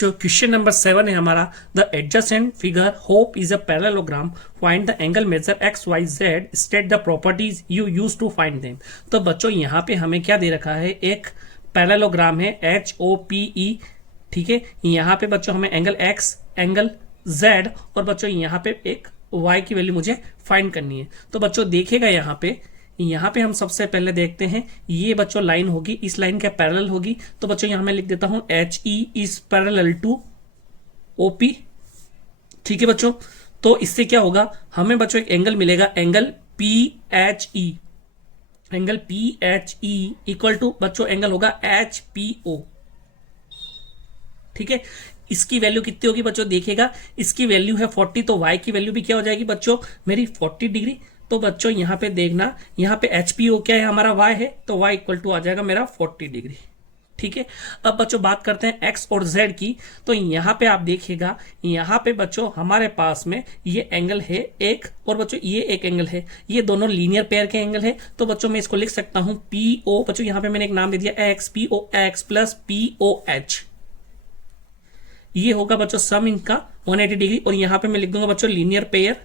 जो question number 7 है हमारा, the adjacent figure hope is a parallelogram, find the angle measure X Y Z, state the properties you use to find them. तो बच्चों यहाँ पे हमें क्या दे रखा है, एक पैरेललोग्राम है HOPE। ठीक है, यहाँ पे बच्चों हमें एंगल एक्स, एंगल जेड और बच्चों यहाँ पे एक वाई की वैल्यू मुझे फाइंड करनी है। तो बच्चों देखिएगा यहाँ पे हम सबसे पहले देखते हैं, ये बच्चों लाइन होगी, इस लाइन के पैरेलल होगी। तो बच्चों यहां मैं लिख देता हूं HE is parallel to OP। ठीक है बच्चों, तो इससे क्या होगा, हमें बच्चों एक एंगल मिलेगा, angle PHE। Angle PHE equal to बच्चों एंगल होगा HPO। ठीक है, इसकी वैल्यू कितनी होगी बच्चों, देखिएगा इसकी वैल्यू है 40, तो y की वैल्यू भी क्या हो जाएगी बच्चों मेरी 40 डिग्री। तो बच्चों यहाँ पे देखना, यहाँ पे HPO क्या है हमारा y है, तो y इक्वल टू आ जाएगा मेरा 40 डिग्री। ठीक है, अब बच्चों बात करते हैं x और z की। तो यहाँ पे आप देखिएगा, यहाँ पे बच्चों हमारे पास में ये एंगल है एक, और बच्चों ये एक एंगल है, ये दोनों लीनियर पेयर के एंगल है। तो बच्चों मैं इसको लिख सकता हूं PO, बच्चों यहाँ पे मैंने एक नाम दे दिया XPOX प्लस POH। ये होगा बच्चों सम इनका 180 डिग्री, और यहां पे मैं लिख दूंगा बच्चों लीनियर पेयर।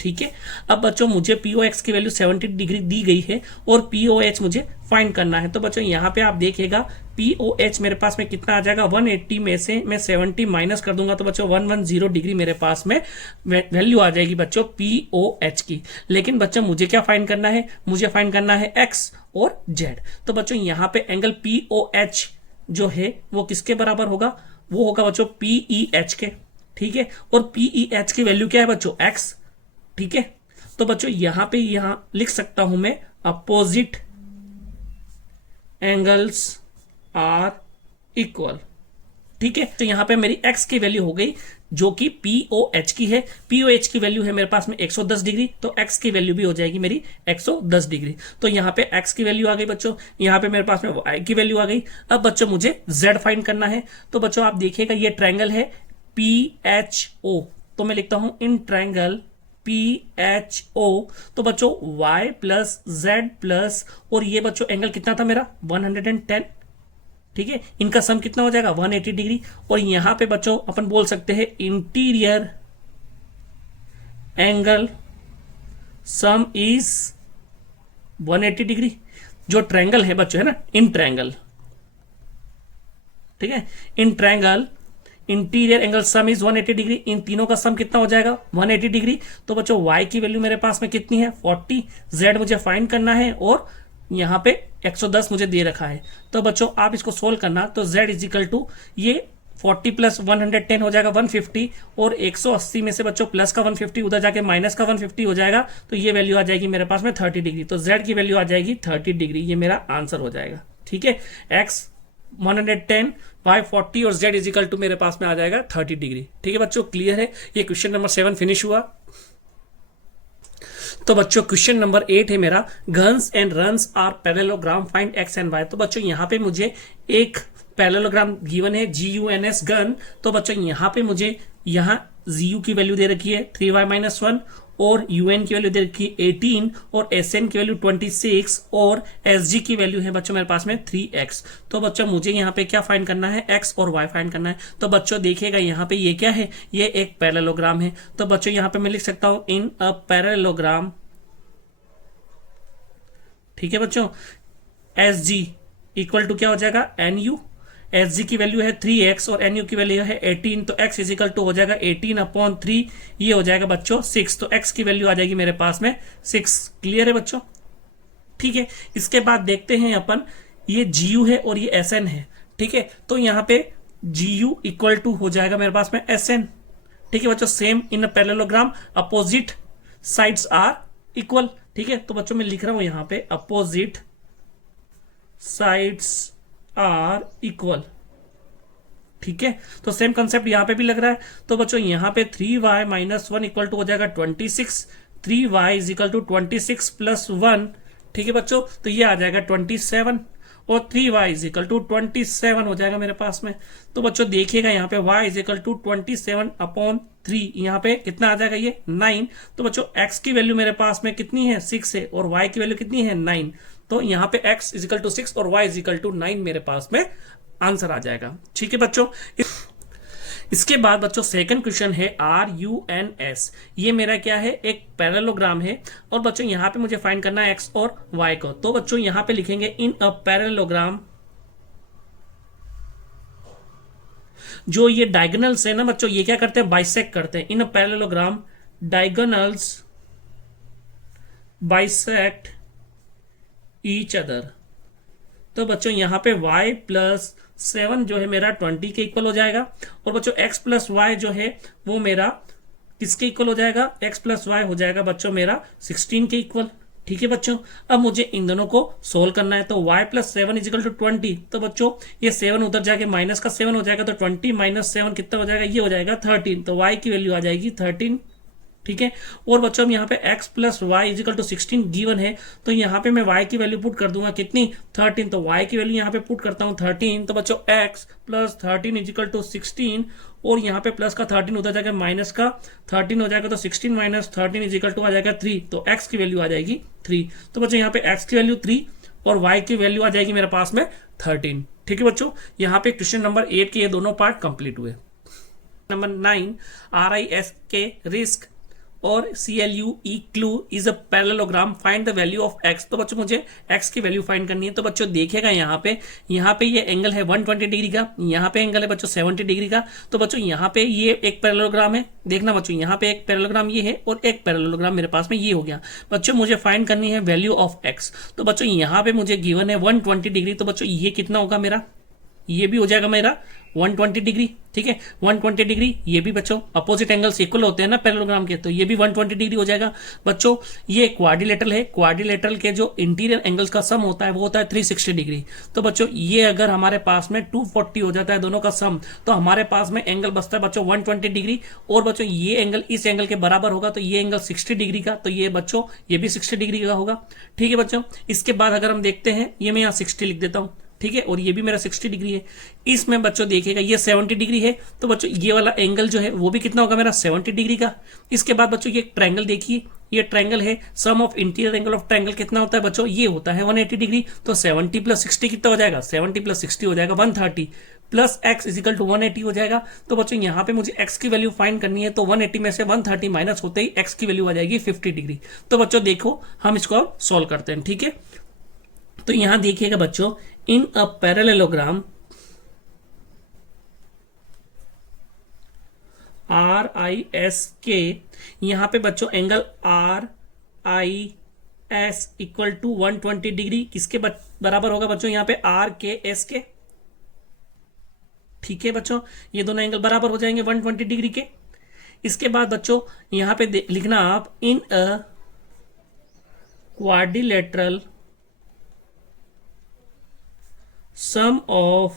ठीक है, अब बच्चों मुझे POX की वैल्यू 70 डिग्री दी गई है और POH मुझे फाइंड करना है। तो बच्चों यहाँ पे आप देखिएगा POH मेरे पास में कितना आ जाएगा, 180 में से मैं 70 माइनस कर दूंगा, तो बच्चों 110 डिग्री मेरे पास में वैल्यू आ जाएगी बच्चों POH की। लेकिन बच्चों मुझे क्या फाइंड करना है, मुझे फाइंड करना है X और Z। तो बच्चों यहाँ पे एंगल POH जो है वो किसके बराबर होगा, वो होगा बच्चों PEH के। ठीक है, और PEH की वैल्यू क्या है बच्चों, X। ठीक है, तो बच्चों यहां लिख सकता हूं मैं, अपोजिट एंगल्स आर इक्वल। ठीक है, तो यहां पे मेरी x की वैल्यू हो गई जो कि POH की है। POH की वैल्यू है मेरे पास में 110 डिग्री, तो x की वैल्यू भी हो जाएगी मेरी 110 डिग्री। तो यहाँ पे x की वैल्यू आ गई बच्चों, यहाँ पे मेरे पास में y की वैल्यू आ गई। अब बच्चों मुझे z फाइंड करना है। तो बच्चों आप देखिएगा ये ट्रायंगल है PHO, तो मैं लिखता हूं इन ट्रायंगल PHO। तो बच्चों y प्लस z प्लस, और ये बच्चों एंगल कितना था मेरा 110। ठीक है, इनका सम कितना हो जाएगा 180 डिग्री। और यहां पे बच्चों अपन बोल सकते हैं interior angle sum is 180 degree. जो ट्रायंगल है बच्चों है ना, इन ट्रायंगल, ठीक है, in triangle interior angle sum is 180 degree. इन तीनों का सम कितना हो जाएगा 180 डिग्री। तो बच्चों y की वैल्यू मेरे पास में कितनी है 40, z मुझे फाइंड करना है और यहाँ पे 110 मुझे दे रखा है। तो बच्चों आप इसको सोल्व करना, तो z इजिकल टू ये 40 प्लस 110 हो जाएगा 150, और 180 में से बच्चों प्लस का 150 उधर जाके माइनस का 150 हो जाएगा, तो ये वैल्यू आ जाएगी मेरे पास में 30 डिग्री। तो z की वैल्यू आ जाएगी 30 डिग्री, ये मेरा आंसर हो जाएगा। ठीक है, x 110, y 40 और z इजिकल टू मेरे पास में आ जाएगा 30 डिग्री। ठीक है बच्चों, क्लियर है, ये क्वेश्चन नंबर 7 फिनिश हुआ। तो बच्चों क्वेश्चन नंबर 8 है मेरा, guns and runs are parallelogram, find x and y। तो बच्चों यहाँ पे मुझे एक पैरेललोग्राम गिवन है GUNS गन। तो बच्चों यहाँ पे मुझे यहाँ GU की वैल्यू दे रखी है 3y-1, और UN की वैल्यू दे रखी है 18, और SN की वैल्यू 26, और SG की वैल्यू है बच्चों मेरे पास में 3x। तो बच्चों मुझे यहाँ पे क्या फाइंड करना है, x और y फाइंड करना है। तो बच्चों देखिएगा यहाँ पे ये क्या है, ये एक पैरेललोग्राम है। तो बच्चों यहाँ पे मैं लिख सकता हूं इन अ पैरेललोग्राम। ठीक है बच्चों, SG इक्वल टू क्या हो जाएगा NU। SG की वैल्यू है 3x और NU की वैल्यू है 18, तो x इजिकल टू हो जाएगा 18/3, ये हो जाएगा बच्चों 6। तो x की वैल्यू आ जाएगी मेरे पास में 6। क्लियर है बच्चों। ठीक है, इसके बाद देखते हैं अपन, ये GU है और ये SN है। ठीक है, तो यहाँ पे GU इक्वल टू हो जाएगा मेरे पास में SN। ठीक है बच्चों, same in parallelogram opposite sides are equal. ठीक है, तो बच्चों मैं लिख रहा हूं यहाँ पे अपोजिट साइड्स आर इक्वल। ठीक है, तो सेम कंसेप्ट यहां पे भी लग रहा है। तो बच्चों यहां पे 3y-1 इक्वल टू हो जाएगा 26, 3y is equal to 26 plus 1। ठीक है बच्चों, तो ये आ जाएगा 27, और 3y इज इक्वल टू 27 हो जाएगा मेरे पास में। तो बच्चों देखिएगा यहाँ पे y इज इक्वल टू 27/3, यहाँ पे कितना आ जाएगा ये 9। तो बच्चों x की वैल्यू मेरे पास में कितनी है 6 है, और y की वैल्यू कितनी है 9। तो यहाँ पे x इजिकल टू 6 और y इजिकल टू 9 मेरे पास में आंसर आ जाएगा। ठीक है बच्चों, इसके बाद बच्चों सेकंड क्वेश्चन है RUNS। ये मेरा क्या है, एक पैरेललोग्राम है और बच्चों यहाँ पे मुझे फाइंड करना है एक्स और वाई को। तो बच्चों यहाँ पे लिखेंगे इन अ पैरेललोग्राम, जो ये डायगोनल्स है ना बच्चों, ये क्या करते हैं, बाइसेक्ट करते हैं। In a parallelogram diagonals bisect each other. तो बच्चों यहाँ पे y प्लस 7 जो है मेरा 20 के इक्वल हो जाएगा और बच्चों x प्लस वाई जो है वो मेरा किसके इक्वल हो जाएगा, x प्लस वाई हो जाएगा बच्चों मेरा 16 के इक्वल। ठीक है बच्चों, अब मुझे इन दोनों को सोल्व करना है। तो y प्लस 7 इजिकल टू 20। तो बच्चों ये 7 उधर जाके माइनस का 7 हो जाएगा, तो 20 माइनस 7 कितना हो जाएगा, ये हो जाएगा 13। तो y की वैल्यू आ जाएगी 13। ठीक है, और बच्चों हम यहाँ पे x plus Y equal to 16 given है, तो यहाँ पे मैं y की वैल्यू पुट कर दूंगा कितनी, 13। तो y की वैल्यू यहाँ पे पुट करता हूँ 13। तो बच्चों x प्लस 13 इजिकल टू 16, और यहाँ पे प्लस का 13 उधर जाकर माइनस का 13 हो जाएगा, तो 16 माइनस 13 इजिकल टू आ जाएगा 3। तो x की वैल्यू आ जाएगी 3। तो बच्चों यहाँ पे x की वैल्यू 3 और y की वैल्यू आ जाएगी मेरे पास में 13। ठीक है बच्चों, यहाँ पे क्वेश्चन नंबर 8 के ये दोनों पार्ट कंप्लीट हुए। नंबर 9 RISK रिस्क और CLUE clue is a parallelogram, find the value of x। तो बच्चों मुझे x की वैल्यू फाइंड करनी है। तो बच्चों देखिएगा यहाँ पे ये एंगल है 120 डिग्री का, यहाँ पे एंगल है बच्चों 70 डिग्री का। तो बच्चों यहाँ पे ये एक पैरेललोग्राम है, देखना बच्चों यहाँ पे एक पैरेललोग्राम ये है और एक पैरेललोग्राम मेरे पास में ये हो गया। बच्चों मुझे फाइंड करनी है वैल्यू ऑफ x। तो बच्चों यहाँ पे मुझे गिवन है 120 डिग्री। तो बच्चों ये कितना होगा मेरा, ये भी हो जाएगा मेरा 120 डिग्री। ठीक है, 120 डिग्री, ये भी बच्चों अपोजिट एंगल्स इक्वल होते हैं ना पैरेललोग्राम के, तो ये भी 120 डिग्री हो जाएगा। बच्चों ये क्वाड्रिलेटरल है, क्वाड्रिलेटरल के जो इंटीरियर एंगल्स का सम होता है वो होता है 360 डिग्री। तो बच्चों ये अगर हमारे पास में 240 हो जाता है दोनों का सम, तो हमारे पास में एंगल बचता है बच्चों 120 डिग्री। और बच्चों ये एंगल इस एंगल के बराबर होगा, तो ये एंगल 60 डिग्री का, तो ये बच्चों ये भी 60 डिग्री का होगा। ठीक है बच्चों, इसके बाद अगर हम देखते हैं, ये मैं यहाँ 60 लिख देता हूँ। ठीक है, और ये भी मेरा 60 डिग्री है। इसमें बच्चों देखिएगा ये 70 डिग्री है, तो बच्चों ये वाला एंगल जो है वो भी कितना होगा मेरा 70 डिग्री का। इसके बाद बच्चों ये ट्रायंगल देखिए, ये ट्रायंगल है, sum of interior angle of triangle कितना होता है बच्चों, ये होता है 180 डिग्री। तो 70 प्लस 60 कितना हो जाएगा, 70 प्लस 60 हो जाएगा 130 प्लस x इजिकल टू 180 हो जाएगा। तो बच्चों यहाँ पे मुझे x की वैल्यू फाइंड करनी है, तो 180 में से 130 माइनस होते ही x की वैल्यू आ जाएगी 50 डिग्री। तो बच्चों देखो हम इसको सॉल्व करते हैं। ठीक है, तो यहां देखिएगा बच्चों, इन अ पैरेललोग्राम RISK, यहां पे बच्चों angle RIS equal to 120 degree किसके बराबर होगा बच्चों, यहां पे RKS के। ठीक है बच्चों, ये दोनों एंगल बराबर हो जाएंगे 120 डिग्री के। इसके बाद बच्चों यहां पे लिखना आप, in a quadrilateral sum of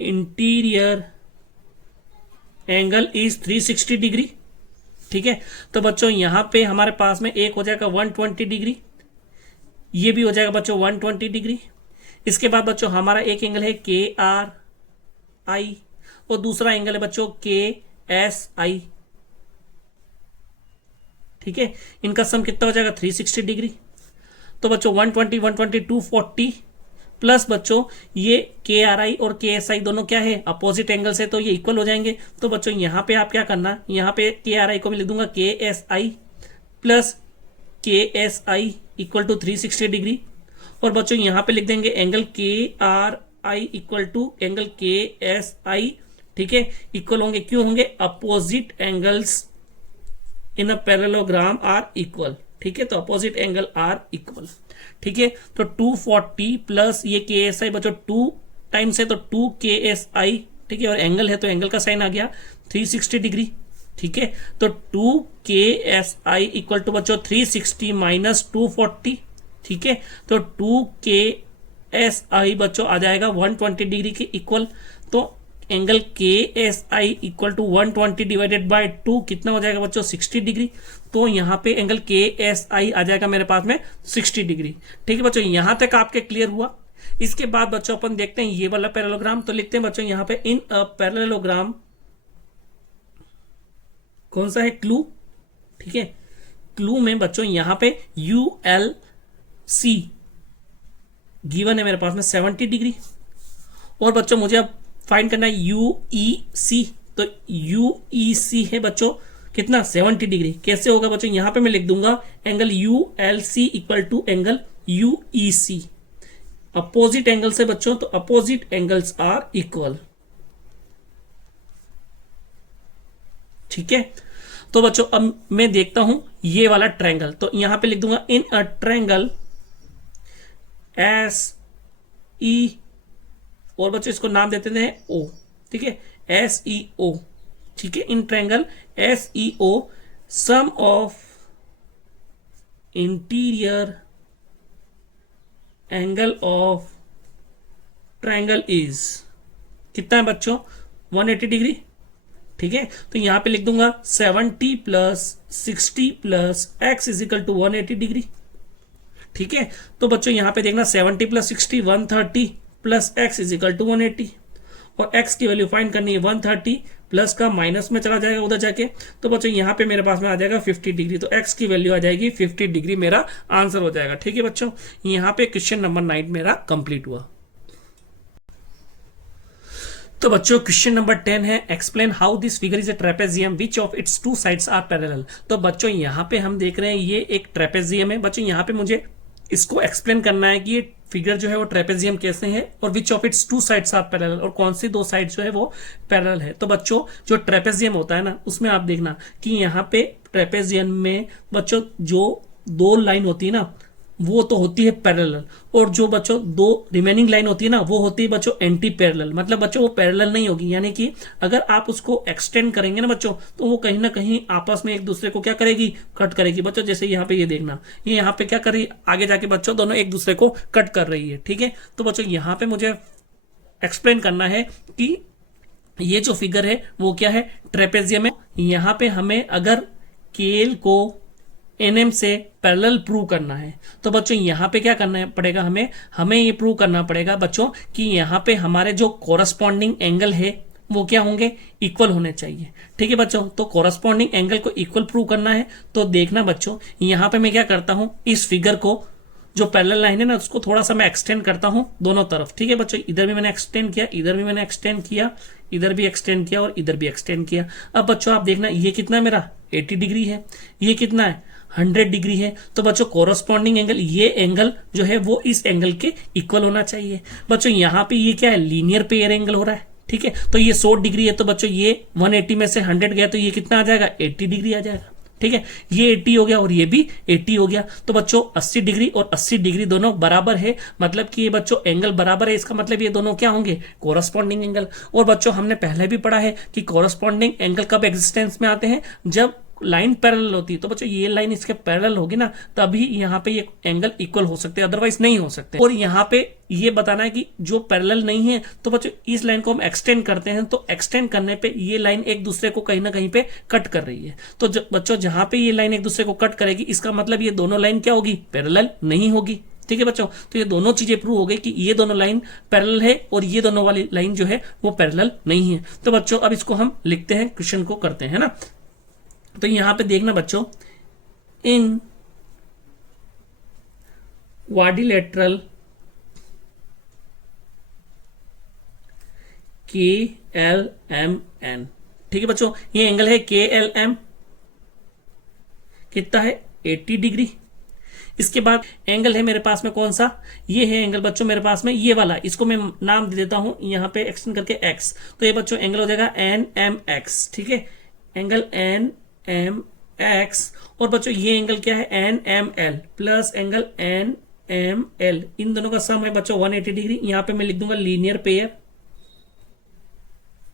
interior angle is 360 degree. ठीक है, तो बच्चों यहां पे हमारे पास में एक हो जाएगा 120 डिग्री, ये भी हो जाएगा बच्चों 120 डिग्री। इसके बाद बच्चों हमारा एक एंगल है KRI और दूसरा एंगल है बच्चों KSI। ठीक है, इनका सम कितना हो जाएगा 360 डिग्री। तो बच्चों 120 120 240 प्लस बच्चों ये KRI और KSI दोनों क्या है, अपोजिट एंगल से, तो ये इक्वल हो जाएंगे। तो बच्चों यहाँ पे आप क्या करना, यहाँ पे KRI को मैं लिख दूंगा KSI plus KSI equal to 360 degree. और बच्चों यहाँ पे लिख देंगे angle KRI equal to angle KSI। ठीक है, इक्वल होंगे, क्यों होंगे, opposite angles in a parallelogram are equal. ठीक है, तो अपोजिट एंगल आर इक्वल। ठीक है, तो 240 प्लस ये KSI बच्चों 2 टाइम्स है, तो 2 KSI। ठीक है, और एंगल है तो एंगल का साइन आ गया 360 डिग्री। ठीक है, तो 2 KSI इक्वल टू बच्चों 360 माइनस 240। ठीक है, तो 2 KSI बच्चों आ जाएगा 120 डिग्री के इक्वल। तो angle KSI equal to 120 divided by 2 कितना हो जाएगा बच्चों 60 डिग्री। तो यहां पे एंगल KSI आ जाएगा मेरे पास में 60 डिग्री। ठीक है बच्चों, यहां तक आपके क्लियर हुआ। इसके बाद बच्चों अपन देखते हैं ये वाला पैरेललोग्राम। तो लिखते हैं बच्चों यहां पे, इन अ पैरेललोग्राम कौन सा है, क्लू। ठीक है, क्लू में बच्चों यहां पे ULC गिवन है मेरे पास में 70 डिग्री। और बच्चों मुझे अब फाइंड करना है यू ई सी। तो यू ई सी है बच्चों कितना 70 डिग्री। कैसे होगा बच्चों, यहां पे मैं लिख दूंगा angle U L C equal to angle U E C. Opposite angle से बच्चों, तो अपोजिट एंगल्स आर इक्वल। ठीक है, तो बच्चों अब मैं देखता हूं ये वाला ट्रायंगल। तो यहां पे लिख दूंगा इन अ ट्रायंगल एस ई, और बच्चों इसको नाम देते हैं ओ। ठीक है, एस ई ओ। ठीक है, in triangle S E O sum of interior angle of triangle is कितना है बच्चों 180 डिग्री। ठीक है, तो यहां पे लिख दूंगा 70 plus 60 plus X is equal to 180 degree. ठीक है, तो बच्चों यहां पे देखना 70 plus 60 130 plus X is equal to 180, और एक्स की वैल्यू फाइंड करनी है 130 प्लस का माइनस में चला जाएगा उधर जाके। तो बच्चों यहां पे मेरे पास में आ जाएगा 50 डिग्री, तो एक्स की वैल्यू आ जाएगी 50 डिग्री, मेरा आंसर हो जाएगा। ठीक है बच्चों, यहां पे क्वेश्चन नंबर 9 मेरा कंप्लीट हुआ। तो बच्चों क्वेश्चन नंबर 10 है explain how this figure is a trapezium which of its two sides are parallel. तो बच्चों यहाँ पे हम देख रहे हैं ये एक ट्रेपेजियम है। बच्चों यहाँ पे मुझे इसको एक्सप्लेन करना है कि ये फिगर जो है वो ट्रेपेजियम कैसे है, और which of its two sides are parallel, और कौन सी दो साइड जो है वो पैरेलल है। तो बच्चों जो ट्रेपेजियम होता है ना, उसमें आप देखना कि यहाँ पे ट्रेपेजियम में बच्चों जो दो लाइन होती है ना वो तो होती है पैरेलल, और जो बच्चों दो रिमेनिंग लाइन होती है ना वो होती है बच्चों एंटी पैरेलल। मतलब बच्चों वो पैरेलल नहीं होगी, यानी कि अगर आप उसको एक्सटेंड करेंगे ना बच्चों तो वो कहीं ना कहीं आपस में एक दूसरे को क्या करेगी, कट करेगी। बच्चों जैसे यहाँ पे ये देखना, ये यहाँ पे क्या कर रही है, आगे जाके बच्चों दोनों एक दूसरे को कट कर रही है। ठीक है, तो बच्चों यहाँ पे मुझे एक्सप्लेन करना है कि ये जो फिगर है वो क्या है, ट्रेपेजियम है। यहाँ पे हमें अगर केल को एनएम से पैरेलल प्रूव करना है तो बच्चों यहाँ पे क्या करना पड़ेगा, हमें ये प्रूव करना पड़ेगा बच्चों कि यहाँ पे हमारे जो कोरस्पॉन्डिंग एंगल है वो क्या होंगे, इक्वल होने चाहिए। ठीक है बच्चों, तो कोरस्पॉन्डिंग एंगल को इक्वल प्रूव करना है। तो देखना बच्चों यहाँ पे मैं क्या करता हूं, इस फिगर को जो पैरेलल लाइन है ना उसको थोड़ा सा मैं एक्सटेंड करता हूं दोनों तरफ। ठीक है बच्चों, इधर भी मैंने एक्सटेंड किया, इधर भी मैंने एक्सटेंड किया, इधर भी एक्सटेंड किया और इधर भी एक्सटेंड किया। अब बच्चों आप देखना ये कितना है मेरा 80 डिग्री है, ये कितना है 100 डिग्री है। तो बच्चों कोरस्पॉन्डिंग एंगल, ये एंगल जो है वो इस एंगल के इक्वल होना चाहिए। बच्चों यहाँ पे ये क्या है, लीनियर पेयर एंगल हो रहा है। ठीक है, तो ये 100 डिग्री है, तो बच्चों ये 180 में से 100 गया तो ये कितना आ जाएगा 80 डिग्री आ जाएगा। ठीक है, ये 80 हो गया और ये भी 80 हो गया। तो बच्चों 80 डिग्री और 80 डिग्री दोनों बराबर है, मतलब कि ये बच्चों एंगल बराबर है, इसका मतलब ये दोनों क्या होंगे, कोरस्पॉन्डिंग एंगल। और बच्चों हमने पहले भी पढ़ा है कि कोरस्पॉन्डिंग एंगल कब एग्जिस्टेंस में आते हैं, जब लाइन पैरेलल होती है। तो बच्चों ये लाइन इसके पैरेलल होगी ना तभी यहाँ पे ये एंगल इक्वल हो सकते हैं, अदरवाइज नहीं हो सकते। और यहाँ पे ये बताना है कि जो पैरेलल नहीं है तो बच्चों इस लाइन को हम एक्सटेंड करते हैं, तो एक्सटेंड करने पे ये लाइन एक दूसरे को कहीं ना कहीं पे कट कर रही है। तो बच्चों जहां पे ये लाइन एक दूसरे को कट करेगी इसका मतलब ये दोनों लाइन क्या होगी, पैरेलल नहीं होगी। ठीक है बच्चों, तो ये दोनों चीजें प्रूव हो गई कि ये दोनों लाइन पैरेलल है और ये दोनों वाली लाइन जो है वो पैरेलल नहीं है। तो बच्चों अब इसको हम लिखते हैं, क्वेश्चन को करते हैं ना। तो यहां पे देखना बच्चों, इन क्वाड्रिलेटरल KLMN। ठीक है बच्चों, ये एंगल है KLM, कितना है 80 डिग्री। इसके बाद एंगल है मेरे पास में कौन सा, ये है एंगल बच्चों मेरे पास में ये वाला, इसको मैं नाम दे देता हूं यहां पे एक्सटेंड करके X। तो ये बच्चों एंगल हो जाएगा NMX। ठीक है, एंगल NMX। और बच्चों ये एंगल क्या है NML प्लस एंगल NML, इन दोनों का सम है बच्चों 180 डिग्री। यहां पे मैं लिख दूंगा लीनियर पेयर।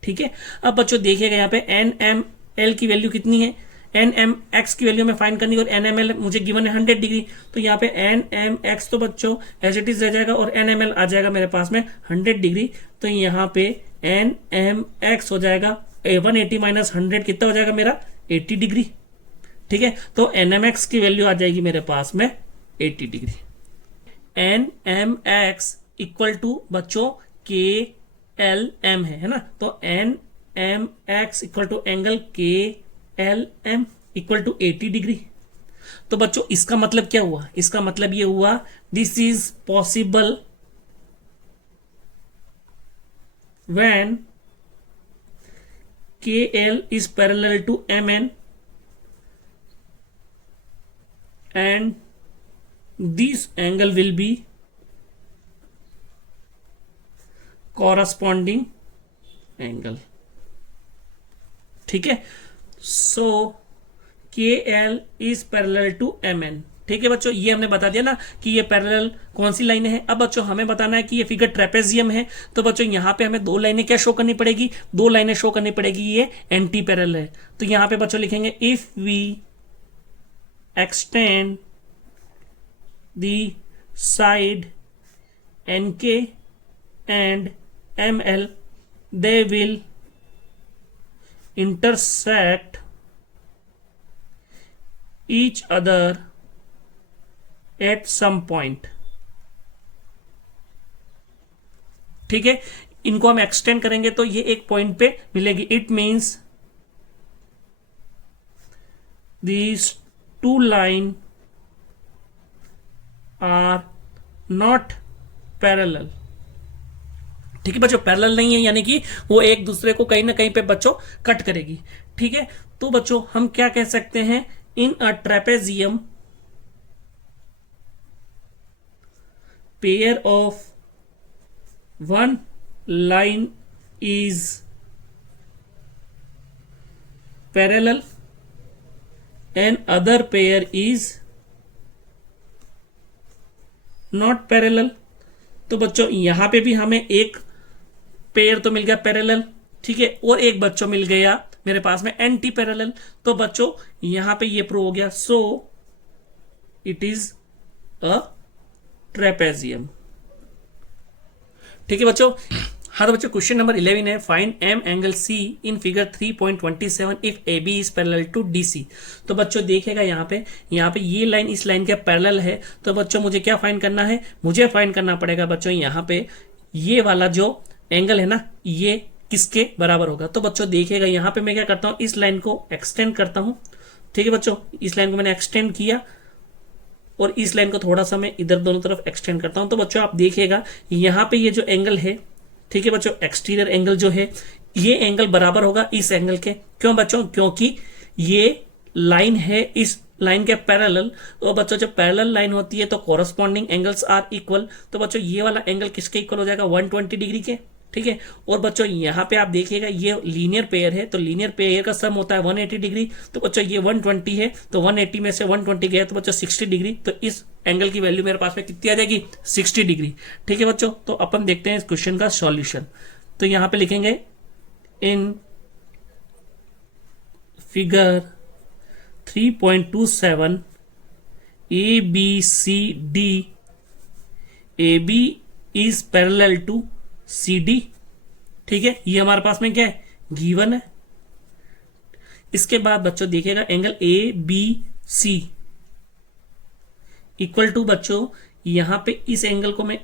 ठीक है, अब बच्चों देखिएगा यहाँ पे NML की वैल्यू कितनी है, NMX की वैल्यू में फाइंड करनी और NML मुझे गिवन है 100 डिग्री। तो यहाँ पे NMX तो बच्चों एज इट इज रह जाएगा और NML आ जाएगा मेरे पास में 100 डिग्री। तो यहाँ पे NMX हो जाएगा 180 माइनस 100 कितना हो जाएगा मेरा 80 डिग्री। ठीक है, तो NMX की वैल्यू आ जाएगी मेरे पास में 80 डिग्री। NMX इक्वल टू बच्चों KLM है ना, तो NMX equal to angle KLM equal to 80 degree. तो बच्चों इसका मतलब क्या हुआ, इसका मतलब ये हुआ this is possible when KL is parallel to MN and this angle will be corresponding angle. ठीक है, सो KL is parallel to MN. ठीक है बच्चों, ये हमने बता दिया ना कि ये पैरेलल कौन सी लाइनें हैं। अब बच्चों हमें बताना है कि ये फिगर ट्रेपेजियम है, तो बच्चों यहाँ पे हमें दो लाइनें क्या शो करनी पड़ेगी, दो लाइनें शो करनी पड़ेगी, ये एंटी पैरेलल है। तो यहाँ पे बच्चों लिखेंगे if we extend the side NK and ML, they will intersect each other at some point. ठीक है, इनको हम एक्सटेंड करेंगे तो ये एक पॉइंट पे मिलेगी। It means these two line are not parallel. ठीक है बच्चों, पैरेलल नहीं है यानी कि वो एक दूसरे को कहीं ना कहीं पे बच्चों कट करेगी। ठीक है, तो बच्चों हम क्या कह सकते हैं, in a trapezium pair of one line is parallel and other pair is not parallel. तो बच्चों यहां पे भी हमें एक पेयर तो मिल गया पैरेलल, ठीक है, और एक बच्चों मिल गया मेरे पास में एंटी पैरेलल। तो बच्चों यहां पे ये प्रूव हो गया, so it is a trapezium. ठीक है बच्चों, हाँ तो बच्चों क्वेश्चन नंबर 11 है, find M angle C in figure 3.27 if A B is parallel to D C. तो बच्चों देखिएगा यहाँ पे ये लाइन इस लाइन के पैरेलल है, तो बच्चों मुझे क्या फाइंड करना है, मुझे फाइंड करना पड़ेगा बच्चों यहाँ पे ये वाला जो एंगल है ना, ये किसके बराबर होगा। तो बच्चों देखिएगा यहाँ पे मैं क्या करता हूँ, इस लाइन को एक्सटेंड करता हूँ। ठीक है बच्चों, इस लाइन को मैंने एक्सटेंड किया और इस लाइन को थोड़ा सा मैं इधर दोनों तरफ एक्सटेंड करता हूं। तो बच्चों आप देखिएगा यहाँ पे ये जो एंगल है, ठीक है बच्चों, एक्सटीरियर एंगल जो है, ये एंगल बराबर होगा इस एंगल के। क्यों बच्चों, क्योंकि ये लाइन है इस लाइन के पैरेलल। तो बच्चों जब पैरेलल लाइन होती है तो कॉरस्पॉन्डिंग एंगल्स आर इक्वल। तो बच्चों ये वाला एंगल किसके इक्वल हो जाएगा, 120 डिग्री के। ठीक है, और बच्चों यहाँ पे आप देखिएगा ये लीनियर पेयर है, तो लीनियर पेयर का सम होता है 180 डिग्री। तो बच्चों ये 120 है, तो 180 में से 120 गया तो बच्चों 60 डिग्री। तो इस एंगल की वैल्यू मेरे पास में कितनी आ जाएगी, 60 डिग्री। ठीक है बच्चों, तो अपन देखते हैं इस क्वेश्चन का सॉल्यूशन। तो यहाँ पे लिखेंगे in figure 3.27 ABCD, AB is parallel to CD। ठीक है, ये हमारे पास में क्या है, गिवन है। इसके बाद बच्चों देखिएगा एंगल ABC इक्वल टू बच्चों यहां पे इस एंगल को मैं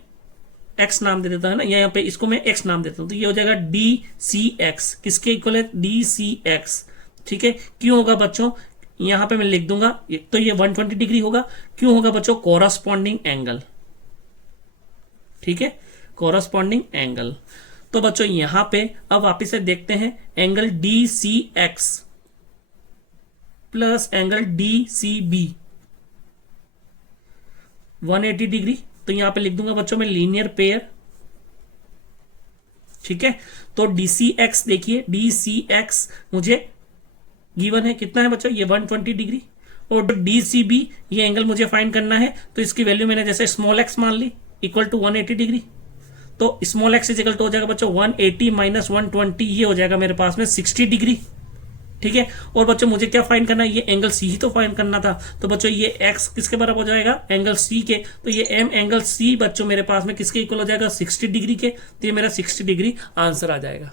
x नाम दे देता हूं ना, यहाँ पे इसको मैं x नाम देता हूं, तो ये हो जाएगा DCX। किसके इक्वल है, DCX। ठीक है, क्यों होगा बच्चों, यहां पे मैं लिख दूंगा, तो ये 120 डिग्री होगा। क्यों होगा बच्चों, कॉरस्पॉन्डिंग एंगल। ठीक है, कॉरस्पॉन्डिंग एंगल। तो बच्चों यहां पे अब वापिस से देखते हैं angle DCX plus angle DCB 180 degree. तो यहां पे लिख दूंगा बच्चों में लीनियर पेयर। ठीक है, तो DCX देखिए, DCX मुझे गिवन है, कितना है बच्चों, ये 120 डिग्री। और DCB ये एंगल मुझे फाइंड करना है, तो इसकी वैल्यू मैंने जैसे स्मॉल x मान ली इक्वल टू 180 डिग्री। तो स्मॉल x इक्वल टू हो जाएगा बच्चों 180 माइनस 120, ये हो जाएगा मेरे पास में 60 डिग्री। ठीक है, और बच्चों मुझे क्या फाइंड करना है, ये एंगल C ही तो फाइंड करना था। तो बच्चों ये x किसके बराबर हो जाएगा, एंगल C के। तो ये M एंगल C बच्चों मेरे पास में किसके इक्वल हो जाएगा, 60 डिग्री के। तो ये मेरा 60 डिग्री आंसर आ जाएगा।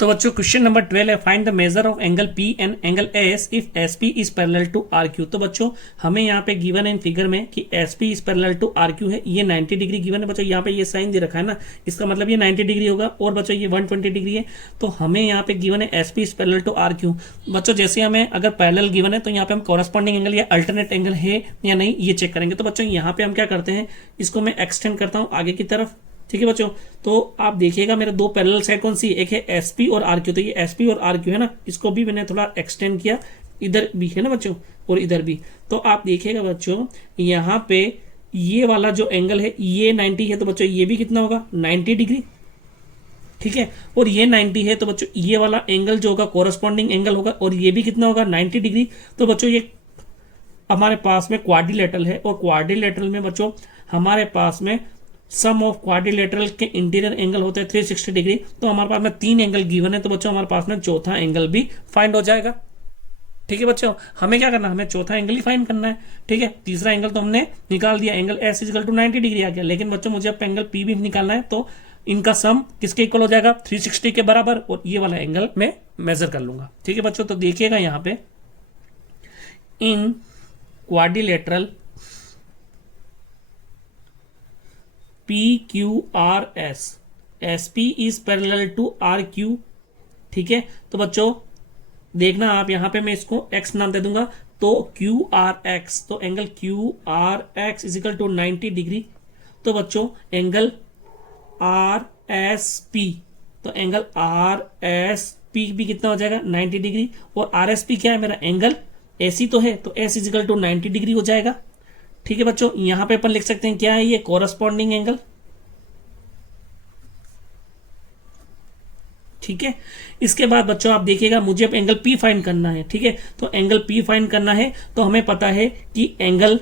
तो बच्चों क्वेश्चन नंबर 12 है, find the measure of angle P and angle S if SP is parallel to RQ। तो बच्चों हमें यहाँ पे गिवन है इन फिगर में कि SP is parallel to RQ है, ये 90 डिग्री गिवन है बच्चों। यहाँ पे ये साइन दे रखा है ना, इसका मतलब ये 90 डिग्री होगा, और बच्चों ये 120 डिग्री है। तो हमें यहाँ पे गिवन है SP is parallel to RQ। बच्चों जैसे हमें अगर पैरेलल गिवन है तो यहाँ पे हम कॉरस्पॉन्डिंग एंगल या अल्टरनेट एंगल है या नहीं ये चेक करेंगे। तो बच्चों यहाँ पे हम क्या करते हैं, इसको मैं एक्सटेंड करता हूँ आगे की तरफ। ठीक है बच्चों, तो आप देखिएगा मेरे दो पैरेलल साइड कौन सी, एक है एसपी और आरक्यू, तो ये एसपी और आरक्यू है ना, इसको भी मैंने थोड़ा एक्सटेंड किया, इधर भी है ना बच्चों और इधर भी। तो आप देखिएगा बच्चों यहाँ पे ये वाला जो एंगल है ये 90 है, तो बच्चों ये भी कितना होगा 90 डिग्री, ठीक है। और ये 90 है तो बच्चों ये वाला एंगल जो होगा कोरस्पॉन्डिंग एंगल होगा, और ये भी कितना होगा 90 डिग्री। तो बच्चों ये हमारे पास में क्वाड्रिलेटरल है, और क्वाड्रिलेटरल में बच्चों हमारे पास में सम ऑफ क्वाड्रिलेटरल के इंटीरियर एंगल होते हैं 360 डिग्री। तो हमारे पास में 3 एंगल गिवन है, तो बच्चों हमारे पास में चौथा एंगल भी फाइंड हो जाएगा। ठीक है बच्चों, हमें क्या करना है, हमें चौथा एंगल ही फाइंड करना है। ठीक है, तीसरा एंगल तो हमने निकाल दिया, angle S equal to 90 degree आ गया, लेकिन बच्चों मुझे अब एंगल पी भी निकालना है, तो इनका सम किसके इक्वल हो जाएगा 360 के बराबर, और ये वाला एंगल मैं मेजर कर लूंगा। ठीक है बच्चों, तो देखिएगा यहाँ पे in quadrilateral PQRS SP is parallel to RQ। ठीक है, तो बच्चों देखना आप यहाँ पे मैं इसको x नाम दे दूंगा, तो QRX, तो angle QRX is equal to 90 degree. तो बच्चों एंगल RSP, तो एंगल RSP भी कितना हो जाएगा 90 डिग्री, और RSP क्या है मेरा एंगल AC तो है, तो S is equal to 90 degree हो जाएगा। ठीक है बच्चों, यहां पे अपन लिख सकते हैं क्या है ये कोरस्पॉन्डिंग एंगल। ठीक है, इसके बाद बच्चों आप देखिएगा मुझे अब एंगल P फाइंड करना है। ठीक है, तो एंगल P फाइंड करना है, तो हमें पता है कि angle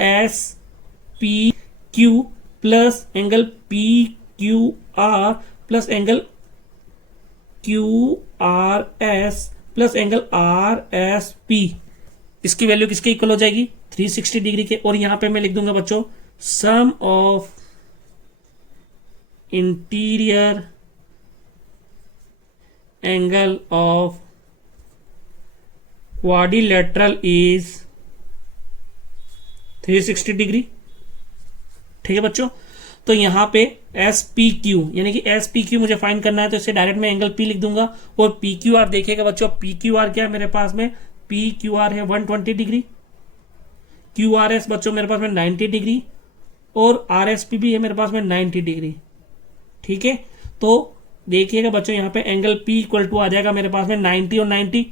SPQ plus angle PQR plus angle QRS plus angle RSP, इसकी वैल्यू किसके इक्वल हो जाएगी 360 डिग्री के। और यहां पे मैं लिख दूंगा बच्चों sum of interior angle of quadrilateral is 360 degree. ठीक है बच्चों, तो यहां पे SPQ यानी कि SPQ मुझे फाइंड करना है, तो इसे डायरेक्ट मैं एंगल P लिख दूंगा। और PQR देखिएगा बच्चों, PQR क्या है मेरे पास में, PQR है 120 डिग्री, QRS बच्चों मेरे पास में 90 डिग्री, और RSP भी है मेरे पास में 90 डिग्री। ठीक है, तो देखिएगा बच्चों यहाँ पे एंगल P इक्वल टू आ जाएगा मेरे पास में 90 और 90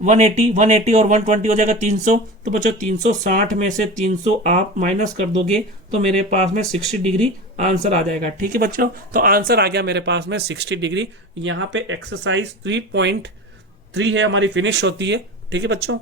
180 और 120 हो जाएगा 300। तो बच्चों 360 में से 300 आप माइनस कर दोगे तो मेरे पास में 60 डिग्री आंसर आ जाएगा। ठीक है बच्चों, तो आंसर आ गया मेरे पास में 60 डिग्री। यहाँ पे एक्सरसाइज 3.3 है हमारी फिनिश होती है। ठीक है बच्चों।